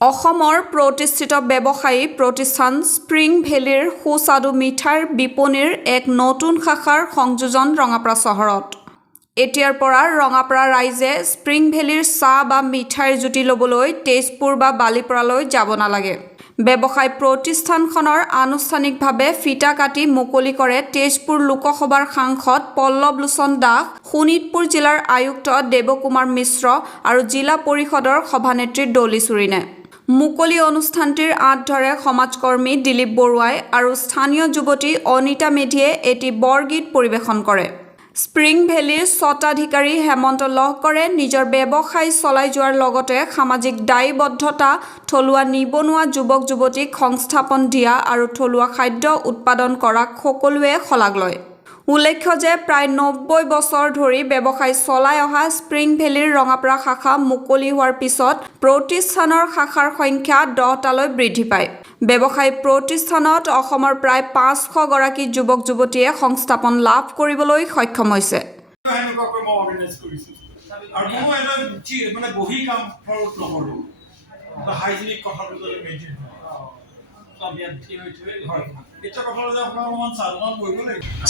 অসমৰ প্ৰতিষ্ঠিত ব্যৱসায়ী প্ৰতিষ্ঠান স্প্ৰিং ভেলীৰ সুস্বাদু মিঠাইৰ বিপণীৰ এক নতুন শাখাৰ সংযোজন ৰঙাপাৰা চহৰত। এতিয়াৰ পৰা ৰঙাপাৰা ৰাইজে স্প্ৰিং ভেলীৰ চাহ বা মিঠাইৰ জুতি ল'বলৈ তেজপুৰ বা বালিপৰালৈ যাব নালাগে। ব্যৱসায় প্ৰতিষ্ঠানখনৰ আনুষ্ঠানিকভাৱে ফিতা কাটি মুকলি কৰে তেজপুৰ লোকসভাৰ সাংসদ পল্লৱ লোচন দাস, শোণিতপুৰ জিলাৰ আয়ুক্ত দেৱকুমাৰ মিশ্ৰ আৰু জিলা পৰিষদৰ সভানেত্ৰী ডলি চুৰিনে। মুকলি অনুষ্ঠানটিৰ আঁত ধৰে সমাজকৰ্মী দিলীপ বৰুৱাই আৰু স্থানীয় যুৱতী অনিতা মেধিয়ে এটি বৰগীত পৰিৱেশন কৰে। স্প্ৰিং ভেলীৰ স্বত্বাধিকাৰী হেমন্ত লহকৰে নিজৰ ব্যৱসায় চলাই যোৱাৰ লগতে সামাজিক দায়বদ্ধতা, থলুৱা নিবনুৱা যুৱক যুৱতীক সংস্থাপন দিয়া আৰু থলুৱা খাদ্য উৎপাদন কৰাক সকলোৱে শলাগ লয়। উল্লেখ্য যে প্ৰায় ৯০ বছৰ ধৰি ব্যৱসায় চলাই অহা স্প্ৰিং ভেলীৰ ৰঙাপাৰা শাখা মুকলি হোৱাৰ পিছত প্ৰতিষ্ঠানৰ শাখাৰ সংখ্যা 10টালৈ বৃদ্ধি পায়। ব্যৱসায়ী প্ৰতিষ্ঠানত অসমৰ প্ৰায় 500 গৰাকী যুৱক যুৱতীয়ে সংস্থাপন লাভ কৰিবলৈ সক্ষম হৈছে।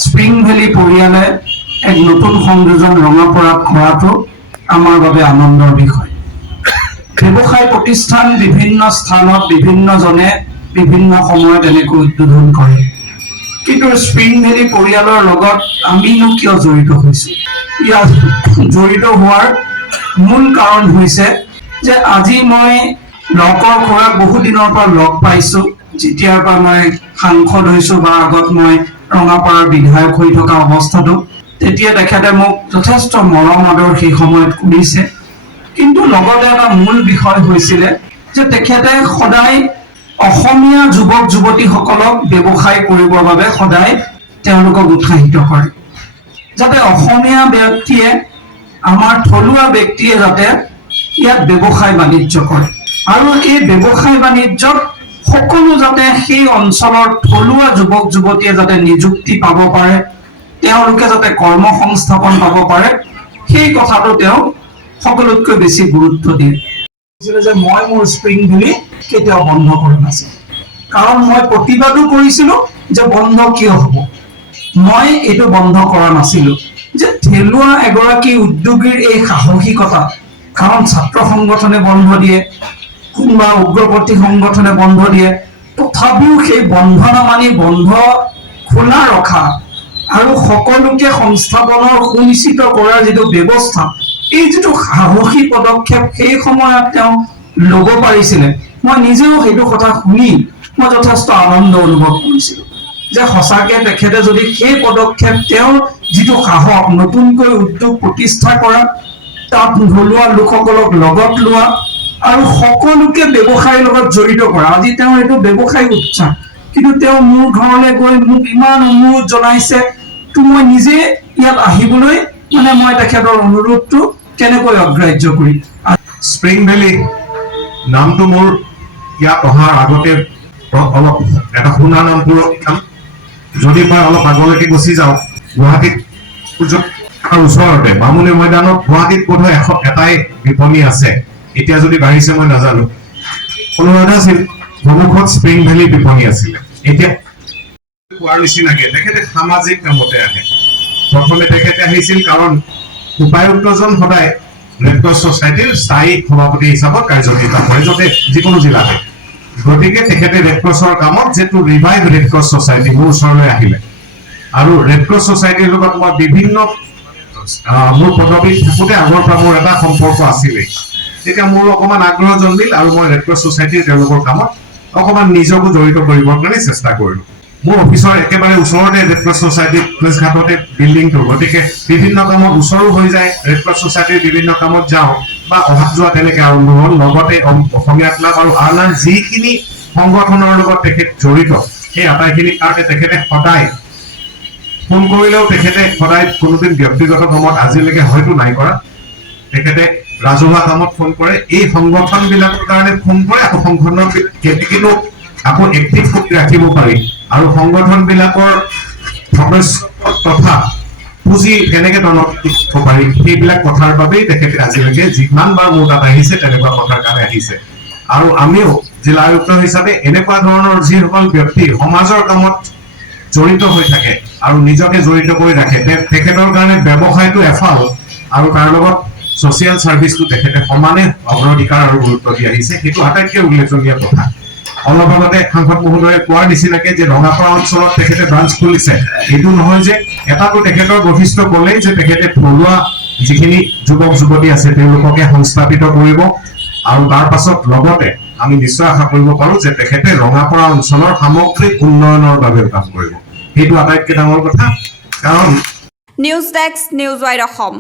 স্প্ৰিং ভেলী পৰিয়ালে এক নতুন সংযোজন ৰঙাপাৰাত কৰাটো আমাৰ বাবে আনন্দৰ বিষয়। ব্যৱসায় প্ৰতিষ্ঠান বিভিন্ন স্থানত বিভিন্নজনে বিভিন্ন সময়ত এনেকৈ উদ্বোধন কৰে, কিন্তু স্প্ৰিং ভেলী পৰিয়ালৰ লগত আমিনো কিয় জড়িত হৈছো? ইয়াত জড়িত হোৱাৰ মূল কাৰণ হৈছে যে আজি মই লকৰ খুৰাক বহু দিনৰ পৰা লগ পাইছো। যেতিয়াৰ পৰা মই সাংসদ হৈছো বা আগত মই ৰঙাপাৰাৰ বিধায়ক হৈ থকা অৱস্থাটো, তেতিয়া তেখেতে মোক যথেষ্ট মৰম আদৰ সেই সময়ত কৰিছে। কিন্তু লগতে এটা মূল বিষয় হৈছিলে যে তেখেতে সদায় অসমীয়া যুৱক যুৱতীসকলক ব্যৱসায় কৰিবৰ বাবে সদায় তেওঁলোকক উৎসাহিত কৰে, যাতে অসমীয়া ব্যক্তিয়ে, আমাৰ থলুৱা ব্যক্তিয়ে যাতে ইয়াত ব্যৱসায় বাণিজ্য কৰে আৰু এই ব্যৱসায় বাণিজ্যত সকলো যাতে সেই অঞ্চলৰ থলুৱা যুৱক যুৱতীয়ে যাতে নিযুক্তি পাব পাৰে, তেওঁলোকে যাতে কৰ্ম সংস্থাপন পাব পাৰে, সেই কথাটো তেওঁ সকলোতকৈ বেছি গুৰুত্ব দিয়ে। যে মই মোৰ স্প্ৰিং ভেলী কেতিয়াও বন্ধ কৰা নাছিল, কাৰণ মই প্ৰতিবাদো কৰিছিলো যে বন্ধ কিয় হ'ব। মই এইটো বন্ধ কৰা নাছিলো যে থলুৱা এগৰাকী উদ্যোগীৰ এই সাহসিকতা, কাৰণ ছাত্ৰ সংগঠনে বন্ধ দিয়ে, কোনোবা উগ্ৰপন্থী সংগঠনে বন্ধ দিয়ে, তথাপিও সেই বন্ধ নামানি বন্ধ খোলা ৰখা আৰু সকলোকে সংস্থাপনৰ সুনিশ্চিত কৰাৰ যিটো ব্যৱস্থা, এই যিটো সাহসী পদক্ষেপ সেই সময়ত তেওঁ ল'ব পাৰিছিলে, মই নিজেও সেইটো কথা শুনি মই যথেষ্ট আনন্দ অনুভৱ কৰিছিলো যে সঁচাকে তেখেতে যদি সেই পদক্ষেপ, তেওঁৰ যিটো সাহস, নতুনকৈ উদ্যোগ প্ৰতিষ্ঠা কৰা, তাত থলুৱা লোকসকলক লগত লোৱা আৰু সকলোকে ব্যৱসায়ৰ লগত জড়িত কৰা, আজি তেওঁ এইটো ব্যৱসায় উৎসাহ, কিন্তু তেওঁ মোৰ ঘৰলৈ গৈ মোক ইমান অনুৰোধ জনাইছে, মই নিজে ইয়াত আহিবলৈ মই তেখেতৰ অনুৰোধটো কেনেকৈ অগ্ৰাহ্য কৰি। স্প্ৰিং ভেলী নামটো মোৰ ইয়াত অহাৰ আগতে অলপ এটা শুনা নাম পুৰস্কাৰ, যদি মই অলপ আগলৈকে গুচি যাওঁ, গুৱাহাটীত ওচৰতে বামুণী ময়দানত গুৱাহাটীত বোধহয় এটাই বিপণী আছে, এতিয়া যদি বাঢ়িছে মই নাজানো, অনুৰাধা আছিল সন্মুখত স্প্ৰিং ভেলী বিপণী আছিলে। এতিয়া কোৱাৰ নিচিনাকে তেখেতে সামাজিক কামতে আহে। প্ৰথমে তেখেতে আহিছিল কাৰণ উপায়ুক্তজন সদায় ৰেড ক্ৰছ ছচাইটিৰ স্থায়ী সভাপতি হিচাপত কাৰ্যনিৰ্বাহ কৰে য'তে যিকোনো জিলাতে, গতিকে তেখেতে ৰেড ক্ৰছৰ কামত যিটো ৰিভাইভ ৰেড ক্ৰছ ছচাইটি মোৰ ওচৰলৈ আহিলে আৰু ৰেড ক্ৰছ ছচাইটিৰ লগত মই বিভিন্ন মোৰ পদবীত থাকোঁতে আগৰ পৰা মোৰ এটা সম্পৰ্ক আছিলেই। তেতিয়া মোৰ অকণমান আগ্ৰহ জন্মিল আৰু মই ৰেড ক্ৰছ ছচাইটিৰ তেওঁলোকৰ কামত অকণমান নিজকো জড়িত কৰিবৰ কাৰণে চেষ্টা কৰিলোঁ। মোৰ অফিচৰ একেবাৰে ওচৰতে ৰেড ক্ৰছ ছচাইটিৰ প্লেচঘাটতে বিল্ডিংটো, গতিকে বিভিন্ন কামত ওচৰো হৈ যায়, ৰেড ক্ৰছ ছচাইটিৰ বিভিন্ন কামত যাওঁ বা অহা যোৱা তেনেকৈ আৰম্ভ হ'ল। লগতে অসমীয়া ক্লাব আৰু আন যিখিনি সংগঠনৰ লগত তেখেত জড়িত, সেই আটাইখিনিৰ কাৰণে তেখেতে সদায় ফোন কৰিলেও তেখেতে সদায় কোনোদিন ব্যক্তিগত কামত আজিলৈকে হয়তো নাই কৰা, তেখেতে ৰাজহুৱা কামত ফোন কৰে, এই সংগঠনবিলাকৰ কাৰণে ফোন কৰে, আকৌ সংগঠনৰ কেনেকৈ আকৌ এক্টিভ কৰি ৰাখিব পাৰি আৰু সংগঠনবিলাকৰ তথা পুঁজি কেনেকৈ টনক পাৰি, সেইবিলাক কথাৰ বাবেই তেখেতে আজিলৈকে যিমানবাৰ মোৰ তাত আহিছে তেনেকুৱা কথাৰ কাৰণে আহিছে। আৰু আমিও জিলা আয়ুক্ত হিচাপে এনেকুৱা ধৰণৰ যিসকল ব্যক্তি সমাজৰ কামত জড়িত হৈ থাকে আৰু নিজকে জড়িত কৰি ৰাখে তেখেতৰ কাৰণে ব্যৱসায়টো এফাল আৰু তাৰ লগত ছ'চিয়েল ছাৰ্ভিচটো তেখেতে সমানে অগ্ৰাধিকাৰ আৰু গুৰুত্ব দি আহিছে সেইটো আটাইতকৈ উল্লেখনীয় কথা অলপ আগতে সাংসদ মহোদয়ে কোৱাৰ নিচিনাকে যে ৰঙাপাৰা অঞ্চলত তেখেতে ব্ৰাঞ্চ খুলিছে এইটো নহয় যে এটাটো তেখেতৰ বৈশিষ্ট্য ক'লেই যে তেখেতে থলুৱা যিখিনি যুৱক যুৱতী আছে তেওঁলোককে সংস্থাপিত কৰিব আৰু তাৰ পাছত লগতে আমি নিশ্চয় আশা কৰিব পাৰো যে তেখেতে ৰঙাপাৰা অঞ্চলৰ সামগ্ৰিক উন্নয়নৰ বাবে কাম কৰিব সেইটো আটাইতকৈ ডাঙৰ কথা কাৰণ news desk news wide Assam